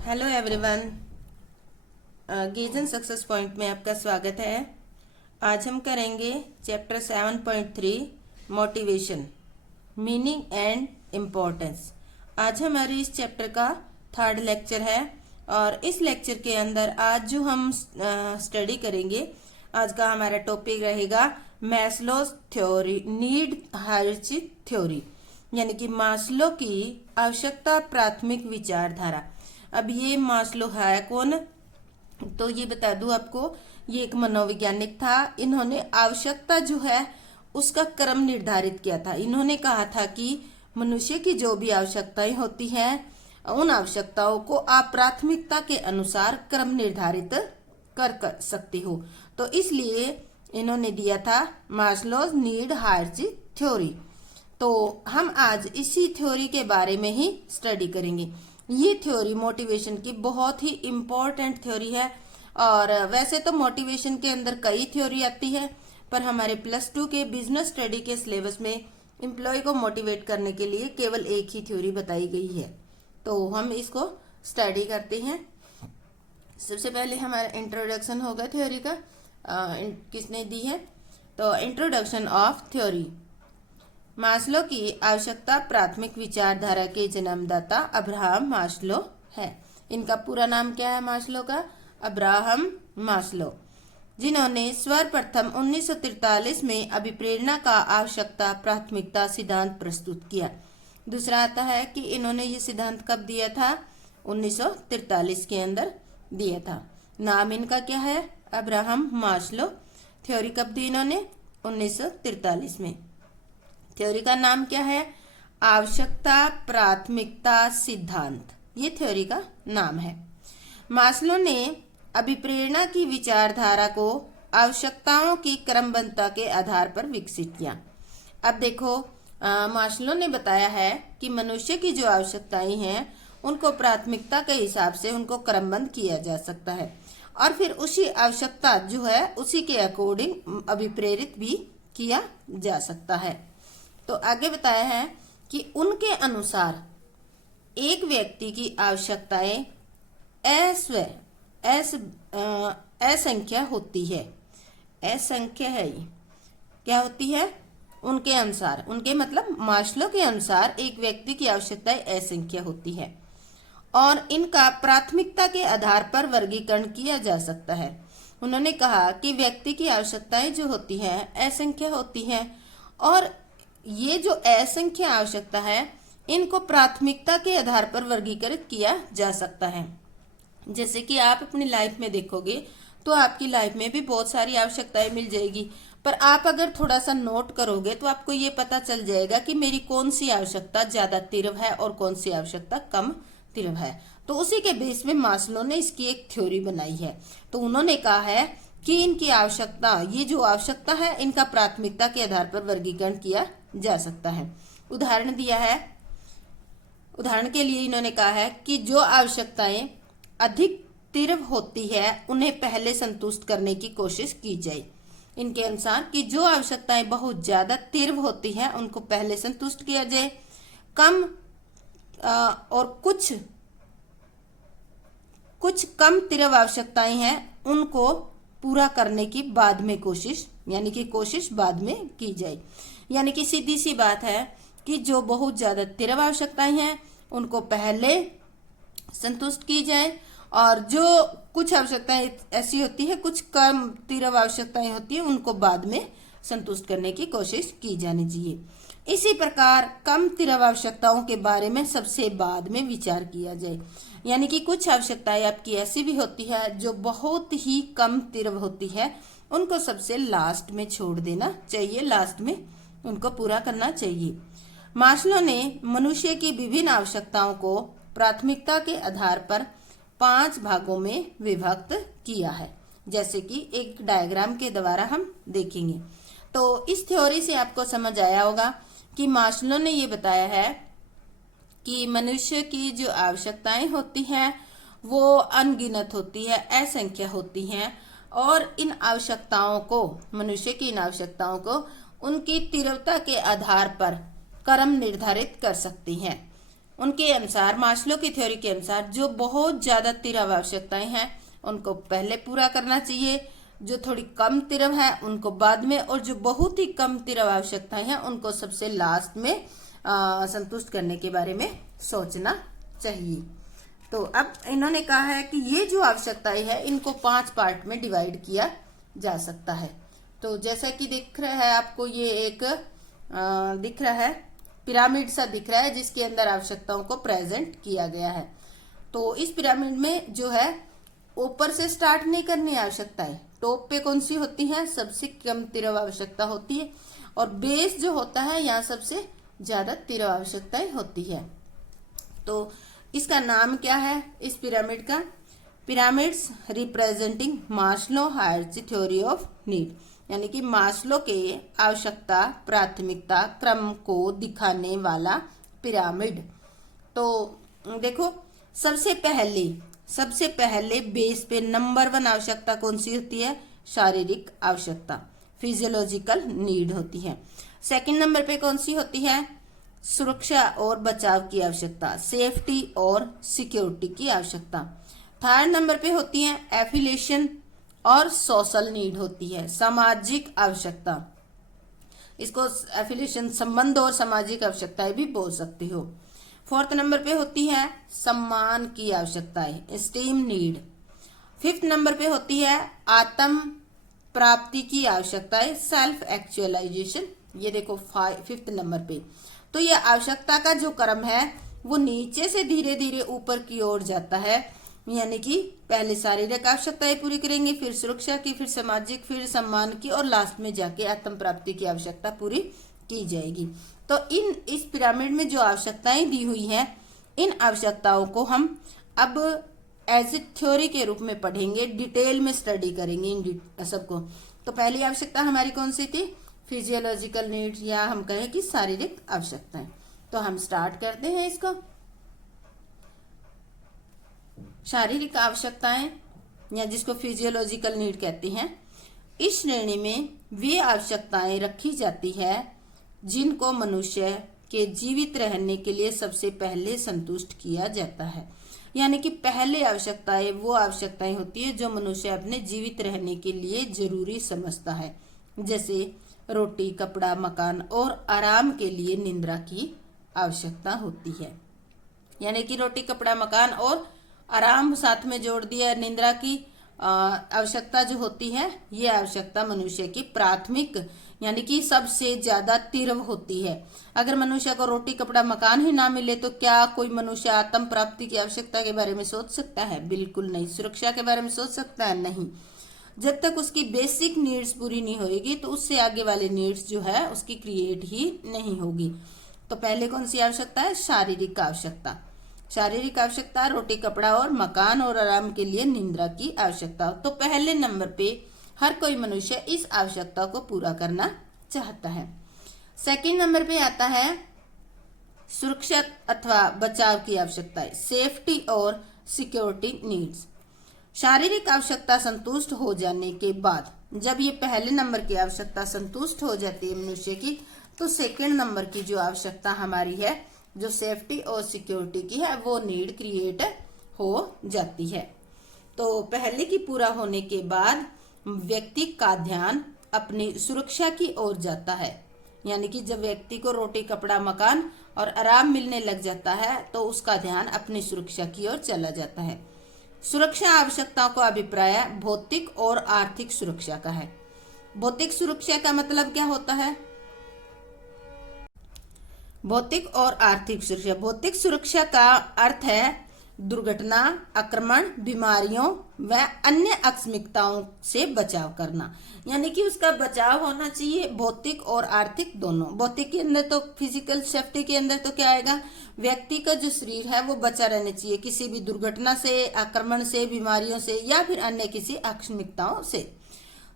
Hello everyone, गीजन success point में आपका स्वागत है। आज हम करेंगे chapter 7.3 motivation, meaning and importance. आज हमारी इस चैप्टर का थर्ड लेक्चर है और इस लेक्चर के अंदर आज जो हम स्टडी करेंगे, आज का हमारा टॉपिक रहेगा Maslow's theory, need hierarchy theory, यानी कि मास्लो की आवश्यकता प्राथमिक विचारधारा। अब ये मास्लो है कौन? तो ये बता दूं आपको, ये एक मनोवैज्ञानिक था। इन्होंने आवश्यकता जो है उसका क्रम निर्धारित किया था। इन्होंने कहा था कि मनुष्य की जो भी आवश्यकताएं होती हैं, उन आवश्यकताओं को आप प्राथमिकता के अनुसार क्रम निर्धारित कर सकते हो। तो इसलिए इन्होंने दिया था मास्लोज नीड हायरार्ची थ्योरी। तो हम आज इसी थ्योरी के बारे में ही स्टडी करेंगे। ये थ्योरी मोटिवेशन की बहुत ही इम्पोर्टेंट थ्योरी है। और वैसे तो मोटिवेशन के अंदर कई थ्योरी आती है, पर हमारे +2 के बिजनेस स्टडी के सिलेबस में एम्प्लॉय को मोटिवेट करने के लिए केवल एक ही थ्योरी बताई गई है। तो हम इसको स्टडी करते हैं। सबसे पहले हमारा इंट्रोडक्शन होगा थ्योरी का। किसने दी है? तो इंट्रोडक्शन ऑफ थ्योरी। मास्लो की आवश्यकता प्राथमिक विचारधारा के जन्मदाता अब्राहम मास्लो है। इनका पूरा नाम क्या है मास्लो का? अब्राहम मास्लो, जिन्होंने सर्वप्रथम 1943 में अभिप्रेरणा का आवश्यकता प्राथमिकता सिद्धांत प्रस्तुत किया। दूसरा आता है कि इन्होंने ये सिद्धांत कब दिया था? 1943 के अंदर दिया था। नाम इनका क्या है? Abraham Maslow. थ्योरी कब दी इन्होंने? 1943 में। थ्योरी का नाम क्या है? आवश्यकता प्राथमिकता सिद्धांत, ये थ्योरी का नाम है। मास्लो ने अभिप्रेरणा की विचारधारा को आवश्यकताओं की क्रमबद्धता के आधार पर विकसित किया। अब देखो, मास्लो ने बताया है कि मनुष्य की जो आवश्यकताएं हैं उनको प्राथमिकता के हिसाब से उनको क्रमबद्ध किया जा सकता है और फिर उसी आवश्यकता जो है उसी के अकॉर्डिंग अभिप्रेरित भी किया जा सकता है। तो आगे बताया है कि उनके अनुसार एक व्यक्ति की आवश्यकताएं असंख्य होती है। असंख्य है, ये क्या होती है? उनके अनुसार, उनके मतलब मास्लो के अनुसार एक व्यक्ति की आवश्यकताएं असंख्य होती है और इनका प्राथमिकता के आधार पर वर्गीकरण किया जा सकता है। उन्होंने कहा कि व्यक्ति की आवश्यकताएं जो होती हैं असंख्य होती हैं और ये जो असंख्य आवश्यकता है इनको प्राथमिकता के आधार पर वर्गीकृत किया जा सकता है। जैसे कि आप अपनी लाइफ में देखोगे तो आपकी लाइफ में भी बहुत सारी आवश्यकताएं मिल जाएगी, पर आप अगर थोड़ा सा नोट करोगे तो आपको ये पता चल जाएगा कि मेरी कौन सी आवश्यकता ज्यादा तीव्र है और कौन सी आवश्यकता कम तीव्र है। तो उसी के बेस में मास्लो ने इसकी एक थ्योरी बनाई है। तो उन्होंने कहा है कि इनकी आवश्यकता, ये जो आवश्यकता है इनका प्राथमिकता के आधार पर वर्गीकरण किया जा सकता है। उदाहरण दिया है। उदाहरण के लिए इन्होंने कहा है कि जो आवश्यकताएं अधिक तीव्र होती है उन्हें पहले संतुष्ट करने की कोशिश की जाए। इनके अनुसार कि जो आवश्यकताएं बहुत ज्यादा तीव्र होती है उनको पहले संतुष्ट किया जाए, कम और कुछ कम तीव्र आवश्यकताएं हैं उनको पूरा करने की बाद में कोशिश, यानी कि कोशिश बाद में की जाए। यानी कि सीधी सी बात है कि जो बहुत ज्यादा तीव्र आवश्यकताएं हैं उनको पहले संतुष्ट की जाए और जो कुछ आवश्यकताएं ऐसी होती है, कुछ कम तीव्र आवश्यकताएं होती है, उनको बाद में संतुष्ट करने की कोशिश की जानी चाहिए। इसी प्रकार कम तीव्र आवश्यकताओं के बारे में सबसे बाद में विचार किया जाए। यानी कि कुछ आवश्यकताएं आपकी ऐसी भी होती है जो बहुत ही कम तीव्र होती है, उनको सबसे लास्ट में छोड़ देना चाहिए, लास्ट में उनको पूरा करना चाहिए। मास्लो ने मनुष्य की विभिन्न आवश्यकताओं को प्राथमिकता के आधार पर 5 भागों में विभक्त किया है, जैसे कि एक डायग्राम के द्वारा हम देखेंगे। तो इस थ्योरी से आपको समझ आया होगा कि मास्लो ने ये बताया है कि मनुष्य की जो आवश्यकताएं होती हैं वो अनगिनत होती है, असंख्य होती हैं और इन आवश्यकताओं को, मनुष्य की इन आवश्यकताओं को उनकी तीव्रता के आधार पर क्रम निर्धारित कर सकती हैं। उनके अनुसार, मास्लो की थ्योरी के अनुसार, जो बहुत ज्यादा तीव्र आवश्यकताएं हैं उनको पहले पूरा करना चाहिए, जो थोड़ी कम तीव्र है उनको बाद में, और जो बहुत ही कम तीव्र आवश्यकताएं हैं उनको सबसे लास्ट में संतुष्ट करने के बारे में सोचना चाहिए। तो अब इन्होंने कहा है कि ये जो आवश्यकताएं है इनको 5 पार्ट में डिवाइड किया जा सकता है। तो जैसा कि दिख रहा है आपको, ये एक दिख रहा है पिरामिड सा दिख रहा है जिसके अंदर आवश्यकताओं को प्रेजेंट किया गया है। तो इस पिरामिड में जो है ऊपर से स्टार्ट नहीं करनी आवश्यकताएं, टॉप पे कौन सी होती है, सबसे कम तीव्र आवश्यकता होती है, और बेस जो होता है यहाँ सबसे ज्यादा तीव्र आवश्यकताएं होती है। तो इसका नाम क्या है इस पिरामिड का? Pyramids representing Maslow hierarchy theory of need, यानी कि मास्लो के आवश्यकता प्राथमिकता क्रम को दिखाने वाला पिरामिड। तो देखो, सबसे पहले बेस पे नंबर 1 आवश्यकता कौन सी होती है? शारीरिक आवश्यकता, फिजियोलॉजिकल नीड होती है। सेकंड नंबर पे कौन सी होती है? सुरक्षा और बचाव की आवश्यकता, सेफ्टी और सिक्योरिटी की आवश्यकता। थर्ड नंबर पे होती है एफिलिएशन और सोशल नीड होती है, सामाजिक आवश्यकता। इसको एफिलिएशन, संबंध और सामाजिक आवश्यकताएं भी बोल सकते हो। फोर्थ नंबर पे होती है सम्मान की आवश्यकताएं, एस्टीम नीड। फिफ्थ नंबर पे होती है आत्म प्राप्ति की आवश्यकताएं, सेल्फ एक्चुअलाइजेशन। ये देखो 5th नंबर पे। तो ये आवश्यकता का जो क्रम है वो नीचे से धीरे धीरे ऊपर की ओर जाता है, यानी कि पहले शारीरिक आवश्यकताएं पूरी करेंगे, फिर सुरक्षा की, फिर सामाजिक, फिर सम्मान की, और लास्ट में जाके आत्म प्राप्ति की आवश्यकता पूरी की जाएगी। तो इस पिरामिड में जो आवश्यकताएं दी हुई हैं, इन आवश्यकताओं को हम अब एज ए थ्योरी के रूप में पढ़ेंगे, डिटेल में स्टडी करेंगे इन सबको। तो पहली आवश्यकता हमारी कौन सी थी? फिजियोलॉजिकल नीड्स, या हम कहें कि शारीरिक आवश्यकताएं। तो हम स्टार्ट करते हैं इसको। शारीरिक आवश्यकताएं, या जिसको फिजियोलॉजिकल नीड कहते हैं, इस श्रेणी में वे आवश्यकताएं रखी जाती है जिनको मनुष्य के जीवित रहने के लिए सबसे पहले संतुष्ट किया जाता है। यानी कि पहले आवश्यकताएं वो आवश्यकताएं होती है जो मनुष्य अपने जीवित रहने के लिए जरूरी समझता है, जैसे रोटी, कपड़ा, मकान और आराम के लिए निद्रा की आवश्यकता होती है। यानी कि रोटी, कपड़ा, मकान और आराम साथ में जोड़ दिया, निद्रा की आवश्यकता जो होती है, ये आवश्यकता मनुष्य की प्राथमिक यानी कि सबसे ज्यादा तीव्र होती है। अगर मनुष्य को रोटी, कपड़ा, मकान ही ना मिले तो क्या कोई मनुष्य आत्म प्राप्ति की आवश्यकता के बारे में सोच सकता है? बिल्कुल नहीं। सुरक्षा के बारे में सोच सकता है? नहीं। जब तक उसकी बेसिक नीड्स पूरी नहीं होगी तो उससे आगे वाले नीड्स जो है उसकी क्रिएट ही नहीं होगी। तो पहले कौन सी आवश्यकता है? शारीरिक आवश्यकता। शारीरिक आवश्यकता रोटी, कपड़ा और मकान और आराम के लिए निद्रा की आवश्यकता। तो पहले नंबर पे हर कोई मनुष्य इस आवश्यकता को पूरा करना चाहता है। सेकंड नंबर पे आता है सुरक्षा अथवा बचाव की आवश्यकताएं, सेफ्टी और सिक्योरिटी नीड्स। शारीरिक आवश्यकता संतुष्ट हो जाने के बाद, जब ये पहले नंबर की आवश्यकता संतुष्ट हो जाती है मनुष्य की, तो सेकंड नंबर की जो आवश्यकता हमारी है, जो सेफ्टी और सिक्योरिटी की है, वो नीड क्रिएट हो जाती है। तो पहले की पूरा होने के बाद व्यक्ति का ध्यान अपनी सुरक्षा की ओर जाता है। यानी कि जब व्यक्ति को रोटी, कपड़ा, मकान और आराम मिलने लग जाता है तो उसका ध्यान अपनी सुरक्षा की ओर चला जाता है। सुरक्षा आवश्यकताओं का अभिप्राय भौतिक और आर्थिक सुरक्षा का है। भौतिक सुरक्षा का मतलब क्या होता है? भौतिक और आर्थिक सुरक्षा। भौतिक सुरक्षा का अर्थ है दुर्घटना, आक्रमण, बीमारियों व अन्य आकस्मिकताओं से बचाव करना। यानी कि उसका बचाव होना चाहिए, भौतिक और आर्थिक दोनों। भौतिक के अंदर तो फिजिकल सेफ्टी के अंदर तो क्या आएगा? व्यक्ति का जो शरीर है वो बचा रहना चाहिए किसी भी दुर्घटना से, आक्रमण से, बीमारियों से या फिर अन्य किसी आकस्मिकताओं से।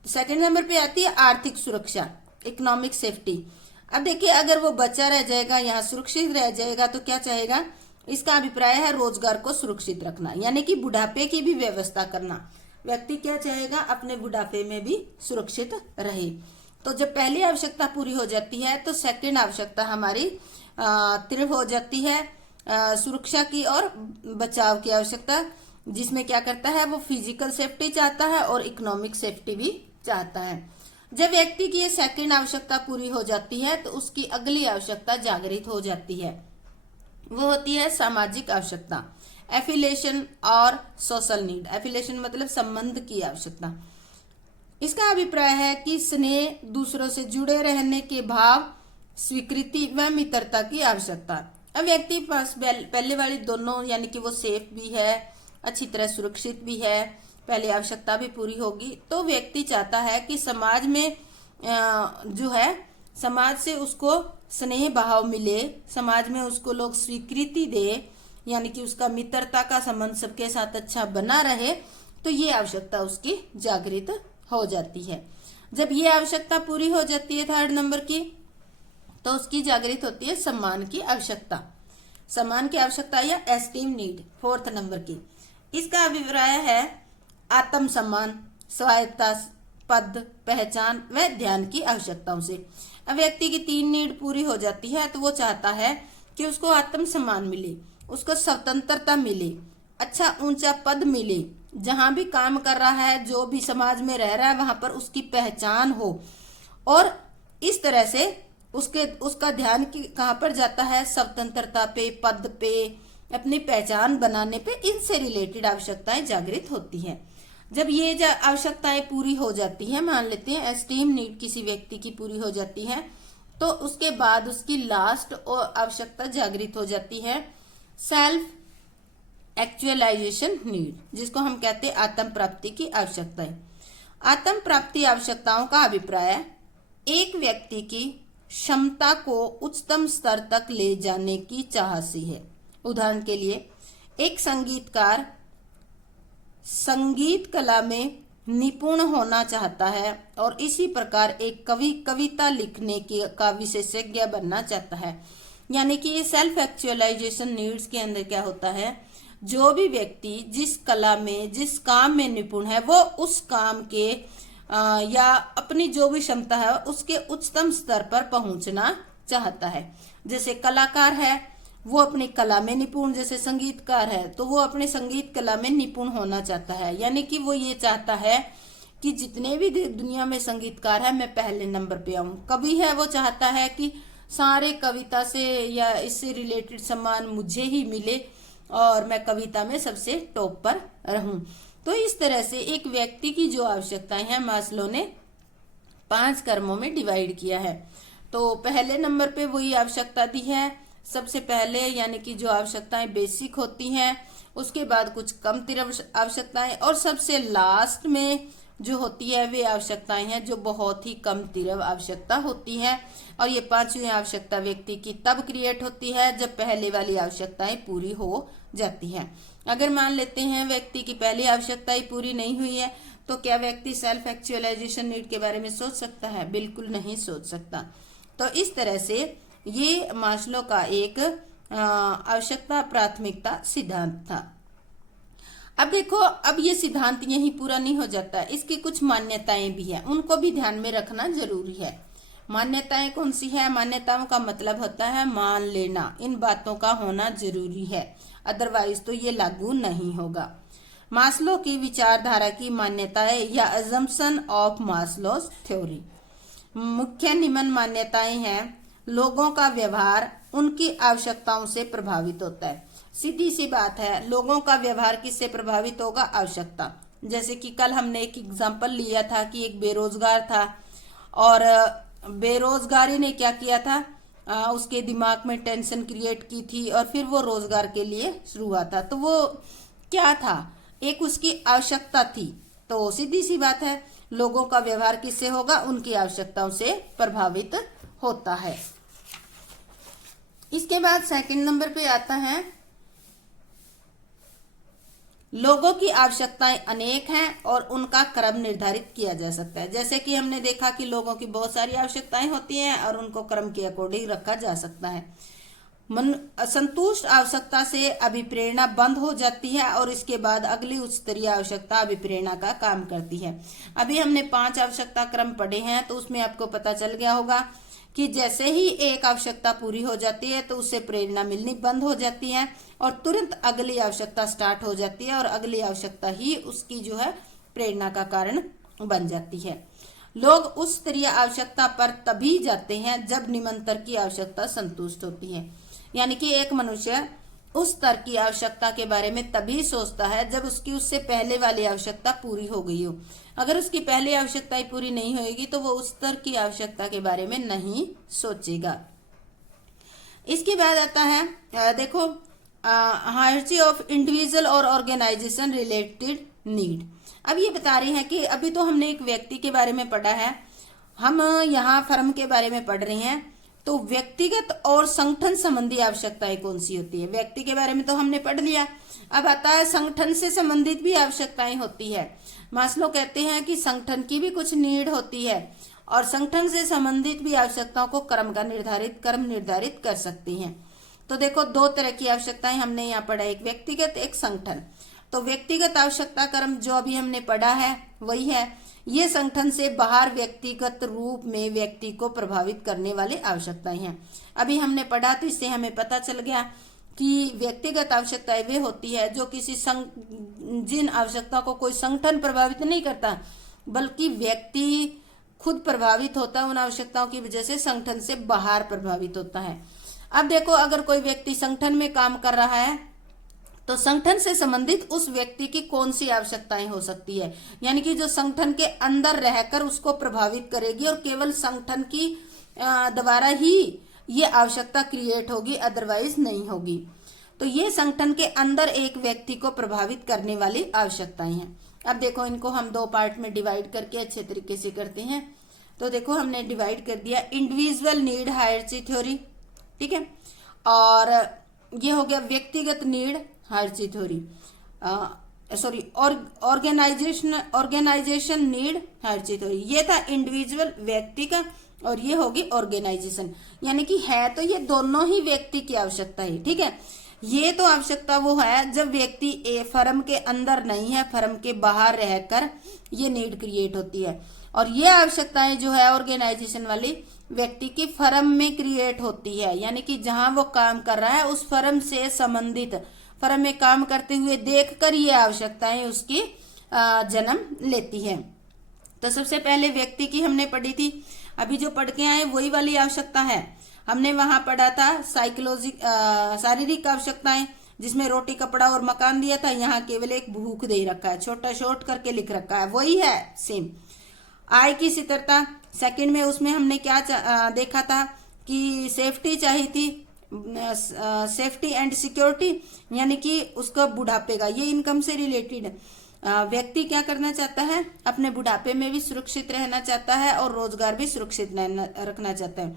सेकंड नंबर पे आती है आर्थिक सुरक्षा, इकोनॉमिक सेफ्टी। अब देखिए, अगर वो बचा रह जाएगा, यहाँ सुरक्षित रह जाएगा तो क्या चाहेगा? इसका अभिप्राय है रोजगार को सुरक्षित रखना, यानी कि बुढ़ापे की भी व्यवस्था करना। व्यक्ति क्या चाहेगा? अपने बुढ़ापे में भी सुरक्षित रहे। तो जब पहली आवश्यकता पूरी हो जाती है तो सेकंड आवश्यकता हमारी तीव्र हो जाती है, सुरक्षा की और बचाव की आवश्यकता, जिसमें क्या करता है वो फिजिकल सेफ्टी चाहता है और इकोनॉमिक सेफ्टी भी चाहता है। जब व्यक्ति की ये सेकंड आवश्यकता पूरी हो जाती है तो उसकी अगली आवश्यकता जागृत हो जाती है, वो होती है सामाजिक आवश्यकता, एफिलिएशन और सोशल नीड। एफिलिएशन मतलब संबंध की आवश्यकता। इसका अभिप्राय है कि स्नेह, दूसरों से जुड़े रहने के भाव, स्वीकृति व मित्रता की आवश्यकता। अब व्यक्ति के पास पहले वाली दोनों यानी कि वो सेफ भी है, अच्छी तरह सुरक्षित भी है, पहली आवश्यकता भी पूरी होगी, तो व्यक्ति चाहता है कि समाज में जो है समाज से उसको स्नेह भाव मिले, समाज में उसको लोग स्वीकृति दे, यानी कि उसका मित्रता का संबंध सबके साथ अच्छा बना रहे, तो ये आवश्यकता उसकी जागृत हो जाती है। जब ये आवश्यकता पूरी हो जाती है थर्ड नंबर की, तो उसकी जागृत होती है सम्मान की आवश्यकता। सम्मान की आवश्यकता या एस्टीम नीड फोर्थ नंबर की। इसका अभिप्राय है आत्म सम्मान, स्वायत्ता, पद, पहचान व ध्यान की आवश्यकताओं से। अब व्यक्ति की 3 नीड पूरी हो जाती है तो वो चाहता है कि उसको आत्म सम्मान मिले, उसको स्वतंत्रता मिले, अच्छा ऊंचा पद मिले, जहां भी काम कर रहा है, जो भी समाज में रह रहा है, वहां पर उसकी पहचान हो, और इस तरह से उसका ध्यान कहाँ पर जाता है, स्वतंत्रता पे, पद पे, अपनी पहचान बनाने पे। इनसे रिलेटेड आवश्यकताएं जागृत होती हैं। जब ये आवश्यकताएं पूरी हो जाती हैं, मान लेते हैं एस्टीम नीड किसी व्यक्ति की पूरी हो जाती है, तो उसके बाद उसकी लास्ट आवश्यकता जागृत हो जाती है सेल्फ एक्चुअलाइजेशन नीड, जिसको हम कहते हैं आत्म प्राप्ति की आवश्यकताएं। आत्म प्राप्ति आवश्यकताओं का अभिप्राय एक व्यक्ति की क्षमता को उच्चतम स्तर तक ले जाने की चाह से है। उदाहरण के लिए एक संगीतकार संगीत कला में निपुण होना चाहता है और इसी प्रकार एक कवि कविता लिखने का विशेषज्ञ बनना चाहता है। यानी कि ये सेल्फ एक्चुअलाइजेशन नीड्स के अंदर क्या होता है, जो भी व्यक्ति जिस कला में, जिस काम में निपुण है, वो उस काम के या अपनी जो भी क्षमता है उसके उच्चतम स्तर पर पहुंचना चाहता है। जैसे कलाकार है वो अपनी कला में निपुण, जैसे संगीतकार है तो वो अपने संगीत कला में निपुण होना चाहता है। यानी कि वो ये चाहता है कि जितने भी दुनिया में संगीतकार है मैं पहले नंबर पे आऊं। कवि है वो चाहता है कि सारे कविता से या इससे रिलेटेड सम्मान मुझे ही मिले और मैं कविता में सबसे टॉप पर रहूं। तो इस तरह से एक व्यक्ति की जो आवश्यकताएं हैं मास्लो ने 5 कर्मों में डिवाइड किया है। तो पहले नंबर पे वही आवश्यकता दी है सबसे पहले, यानी कि जो आवश्यकताएं बेसिक होती हैं, उसके बाद कुछ कम तीव्र आवश्यकताएं, और सबसे लास्ट में जो होती है वे आवश्यकताएं हैं जो बहुत ही कम तीव्र आवश्यकता होती है। और ये 5वीं आवश्यकता व्यक्ति की तब क्रिएट होती है जब पहले वाली आवश्यकताएं पूरी हो जाती हैं। अगर मान लेते हैं व्यक्ति की पहली आवश्यकता ही पूरी नहीं हुई है तो क्या व्यक्ति सेल्फ एक्चुअलाइजेशन नीड के बारे में सोच सकता है? बिल्कुल नहीं सोच सकता। तो इस तरह से ये मास्लो का एक आवश्यकता प्राथमिकता सिद्धांत था। अब देखो, अब ये सिद्धांत यही पूरा नहीं हो जाता, इसकी कुछ मान्यताएं भी है, उनको भी ध्यान में रखना जरूरी है। मान्यताएं कौन सी है? मान्यताओं का मतलब होता है मान लेना, इन बातों का होना जरूरी है, अदरवाइज तो ये लागू नहीं होगा। मास्लो की विचारधारा की मान्यताएं या अजम्पशन ऑफ मास्लोस थ्योरी। मुख्य निम्न मान्यताएं हैं, लोगों का व्यवहार उनकी आवश्यकताओं से प्रभावित होता है। सीधी सी बात है, लोगों का व्यवहार किससे प्रभावित होगा? आवश्यकता। जैसे कि कल हमने एक एग्जाम्पल लिया था कि एक बेरोजगार था और बेरोजगारी ने क्या किया था, उसके दिमाग में टेंशन क्रिएट की थी और फिर वो रोजगार के लिए शुरू हुआ था। तो वो क्या था? एक उसकी आवश्यकता थी। तो सीधी सी बात है, लोगों का व्यवहार किससे होगा? उनकी आवश्यकताओं से प्रभावित होता है। इसके बाद सेकंड नंबर पे आता है, लोगों की आवश्यकताएं अनेक हैं और उनका क्रम निर्धारित किया जा सकता है। जैसे कि हमने देखा कि लोगों की बहुत सारी आवश्यकताएं होती हैं और उनको क्रम के अकॉर्डिंग रखा जा सकता है। असंतुष्ट आवश्यकता से अभिप्रेरणा बंद हो जाती है और इसके बाद अगली उच्च स्तरीय आवश्यकता अभिप्रेरणा का काम करती है। अभी हमने 5 आवश्यकता क्रम पढ़े हैं तो उसमें आपको पता चल गया होगा कि जैसे ही एक आवश्यकता पूरी हो जाती है तो उससे प्रेरणा मिलनी बंद हो जाती है और तुरंत अगली आवश्यकता स्टार्ट हो जाती है और अगली आवश्यकता ही उसकी जो है प्रेरणा का कारण बन जाती है। लोग उस स्तरीय आवश्यकता पर तभी जाते हैं जब निम्नतर की आवश्यकता संतुष्ट होती है। यानी कि एक मनुष्य उस स्तर की आवश्यकता के बारे में तभी सोचता है जब उसकी उससे पहले वाली आवश्यकता पूरी हो गई हो। अगर उसकी पहली आवश्यकता ही पूरी नहीं होगी तो वो उस स्तर की आवश्यकता के बारे में नहीं सोचेगा। इसके बाद आता है देखो हायरार्की ऑफ इंडिविजुअल और ऑर्गेनाइजेशन रिलेटेड नीड। अब ये बता रही है कि अभी तो हमने एक व्यक्ति के बारे में पढ़ा है, हम यहाँ फर्म के बारे में पढ़ रहे हैं। तो व्यक्तिगत और संगठन संबंधी आवश्यकताएं कौन सी होती है? व्यक्ति के बारे में तो हमने पढ़ लिया। अब आता है संगठन से संबंधित भी आवश्यकताएं होती है। मास्लो कहते हैं कि संगठन की भी कुछ नीड होती है और संगठन से संबंधित भी आवश्यकताओं को क्रम निर्धारित कर सकती हैं। तो देखो दो तरह की आवश्यकताएं हमने यहाँ पढ़ा, एक व्यक्तिगत एक संगठन। तो व्यक्तिगत आवश्यकता क्रम जो अभी हमने पढ़ा है वही है, ये संगठन से बाहर व्यक्तिगत रूप में व्यक्ति को प्रभावित करने वाली आवश्यकताएं हैं। अभी हमने पढ़ा तो इससे हमें पता चल गया कि व्यक्तिगत आवश्यकताएं वे होती है जो जिन आवश्यकताओं को कोई संगठन प्रभावित नहीं करता बल्कि व्यक्ति खुद प्रभावित होता है, उन आवश्यकताओं की वजह से संगठन से बाहर प्रभावित होता है। अब देखो अगर कोई व्यक्ति संगठन में काम कर रहा है तो संगठन से संबंधित उस व्यक्ति की कौन सी आवश्यकताएं हो सकती है, यानी कि जो संगठन के अंदर रहकर उसको प्रभावित करेगी और केवल संगठन की द्वारा ही ये आवश्यकता क्रिएट होगी, अदरवाइज नहीं होगी। तो ये संगठन के अंदर एक व्यक्ति को प्रभावित करने वाली आवश्यकताएं हैं। अब देखो इनको हम दो पार्ट में डिवाइड करके अच्छे तरीके से करते हैं। तो देखो हमने डिवाइड कर दिया इंडिविजुअल नीड हायरार्की थ्योरी, ठीक है, और ये हो गया व्यक्तिगत need hierarchy theory, sorry organization need hierarchy theory. ये था इंडिविजुअल व्यक्ति का और ये होगी ऑर्गेनाइजेशन, यानी कि है तो ये दोनों ही व्यक्ति की आवश्यकता है, ठीक है। ये तो आवश्यकता वो है जब व्यक्ति फर्म के अंदर नहीं है, फर्म के बाहर रहकर ये नीड क्रिएट होती है। और ये आवश्यकताएं जो है ऑर्गेनाइजेशन वाली व्यक्ति की फर्म में क्रिएट होती है, यानी कि जहां वो काम कर रहा है उस फर्म से संबंधित, फर्म में काम करते हुए देखकर ये आवश्यकताएं उसकी जन्म लेती है। तो सबसे पहले व्यक्ति की हमने पढ़ी थी, अभी जो पढ़ के आए वही वाली आवश्यकता है। हमने वहां पढ़ा था शारीरिक आवश्यकताएं जिसमें रोटी कपड़ा और मकान दिया था, यहाँ केवल एक भूख दे रखा है, छोटा शॉर्ट करके लिख रखा है, वही है सेम। आय की स्थिरता सेकंड में, उसमें हमने क्या देखा था कि सेफ्टी चाहिए थी, सेफ्टी एंड सिक्योरिटी, यानी कि उसका बुढ़ापे का, ये इनकम से रिलेटेड व्यक्ति क्या करना चाहता है, अपने बुढ़ापे में भी सुरक्षित रहना चाहता है और रोजगार भी सुरक्षित रखना चाहता है।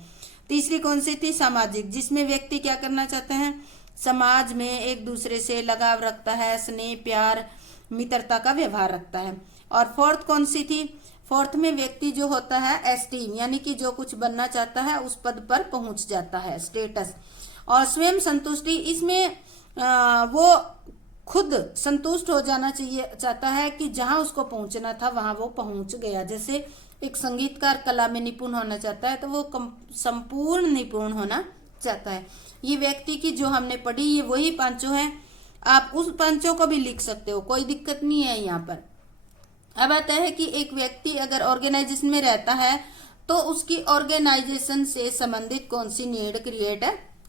तीसरी कौन सी थी, सामाजिक, जिसमें व्यक्ति क्या करना चाहता है, समाज में एक दूसरे से लगाव रखता है, स्नेह प्यार मित्रता का व्यवहार रखता है। और फोर्थ कौन सी थी, फोर्थ में व्यक्ति जो होता है एस्टीम, यानी कि जो कुछ बनना चाहता है उस पद पर पहुंच जाता है, स्टेटस। और स्वयं संतुष्टि, इसमें वो खुद संतुष्ट हो जाना चाहता है कि जहां उसको पहुंचना था वहां वो पहुंच गया। जैसे एक संगीतकार कला में निपुण होना चाहता है तो वो संपूर्ण निपुण होना चाहता है। ये व्यक्ति की जो हमने पढ़ी ये वही पांचों हैं, आप उस पांचों को भी लिख सकते हो, कोई दिक्कत नहीं है यहाँ पर। अब आता है कि एक व्यक्ति अगर ऑर्गेनाइजेशन में रहता है तो उसकी ऑर्गेनाइजेशन से संबंधित कौन सी नीड क्रिएट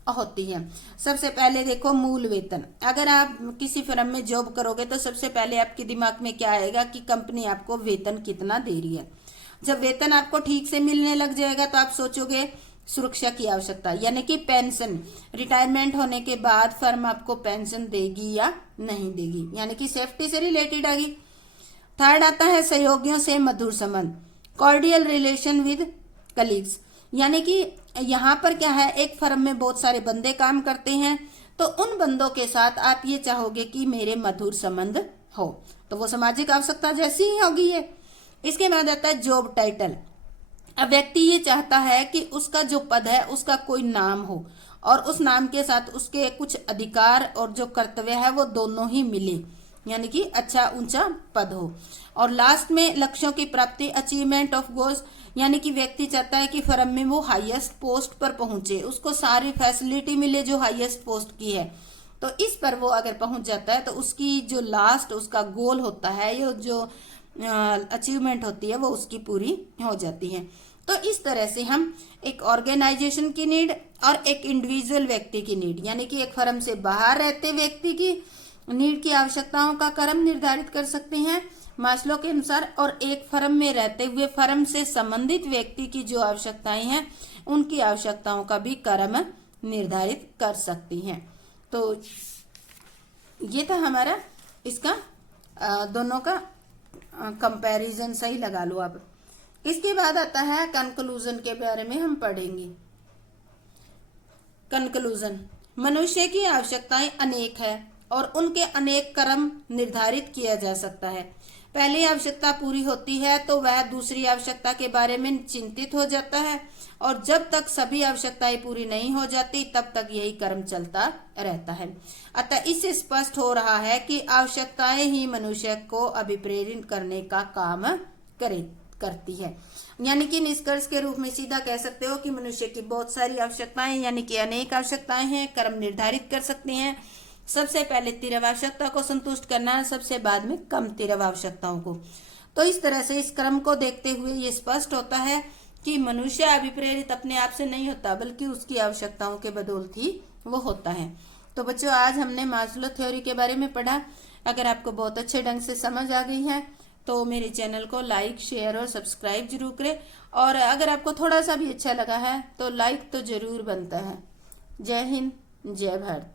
होती है। सबसे पहले देखो मूल वेतन, अगर आप किसी फर्म में जॉब करोगे तो सबसे पहले आपके दिमाग में क्या आएगा कि कंपनी आपको वेतन कितना दे रही है। जब वेतन आपको ठीक से मिलने लग जाएगा तो आप सोचोगे सुरक्षा की आवश्यकता, यानी कि पेंशन, रिटायरमेंट होने के बाद फर्म आपको पेंशन देगी या नहीं देगी, यानी कि सेफ्टी से रिलेटेड आ गई। थर्ड आता है सहयोगियों से मधुर संबंध, कॉर्डियल रिलेशन विद कलीग्स, यानी कि यहाँ पर क्या है, एक फर्म में बहुत सारे बंदे काम करते हैं तो उन बंदों के साथ आप ये चाहोगे कि मेरे मधुर संबंध हो, तो वो सामाजिक आवश्यकता जैसी ही होगी ये। इसके बाद आता है जॉब टाइटल, अब व्यक्ति ये चाहता है कि उसका जो पद है उसका कोई नाम हो और उस नाम के साथ उसके कुछ अधिकार और जो कर्तव्य है वो दोनों ही मिले, यानी कि अच्छा ऊंचा पद हो। और लास्ट में लक्ष्यों की प्राप्ति, अचीवमेंट ऑफ गोल्स, यानी कि व्यक्ति चाहता है कि फर्म में वो हाईएस्ट पोस्ट पर पहुंचे, उसको सारी फैसिलिटी मिले जो हाईएस्ट पोस्ट की है। तो इस पर वो अगर पहुंच जाता है तो उसकी जो लास्ट उसका गोल होता है, ये जो अचीवमेंट होती है वो उसकी पूरी हो जाती है। तो इस तरह से हम एक ऑर्गेनाइजेशन की नीड और एक इंडिविजुअल व्यक्ति की नीड, यानी कि एक फर्म से बाहर रहते व्यक्ति की नीड की आवश्यकताओं का क्रम निर्धारित कर सकते हैं मास्लो के अनुसार, और एक फर्म में रहते हुए फर्म से संबंधित व्यक्ति की जो आवश्यकताएं हैं उनकी आवश्यकताओं का भी क्रम निर्धारित कर सकती हैं। तो ये था हमारा इसका दोनों का कंपैरिजन, सही लगा लो आप। इसके बाद आता है कंक्लूजन के बारे में हम पढ़ेंगे। कंक्लूजन, मनुष्य की आवश्यकताएं अनेक है और उनके अनेक क्रम निर्धारित किया जा सकता है। पहली आवश्यकता पूरी होती है तो वह दूसरी आवश्यकता के बारे में चिंतित हो जाता है, और जब तक सभी आवश्यकताएं पूरी नहीं हो जाती तब तक यही क्रम चलता रहता है। अतः इससे स्पष्ट हो रहा है कि आवश्यकताएं ही मनुष्य को अभिप्रेरित करने का काम करती है। यानी कि निष्कर्ष के रूप में सीधा कह सकते हो कि मनुष्य की बहुत सारी आवश्यकताएं, यानी कि अनेक आवश्यकताएं हैं, क्रम निर्धारित कर सकते हैं। सबसे पहले तीव्र आवश्यकता को संतुष्ट करना है, सबसे बाद में कम तीव्र आवश्यकताओं को। तो इस तरह से इस क्रम को देखते हुए ये स्पष्ट होता है कि मनुष्य अभिप्रेरित अपने आप से नहीं होता, बल्कि उसकी आवश्यकताओं के बदौलत ही वो होता है। तो बच्चों, आज हमने मास्लो थ्योरी के बारे में पढ़ा। अगर आपको बहुत अच्छे ढंग से समझ आ गई है तो मेरे चैनल को लाइक, शेयर और सब्सक्राइब जरूर करें, और अगर आपको थोड़ा सा भी अच्छा लगा है तो लाइक तो जरूर बनता है। जय हिंद, जय भारत।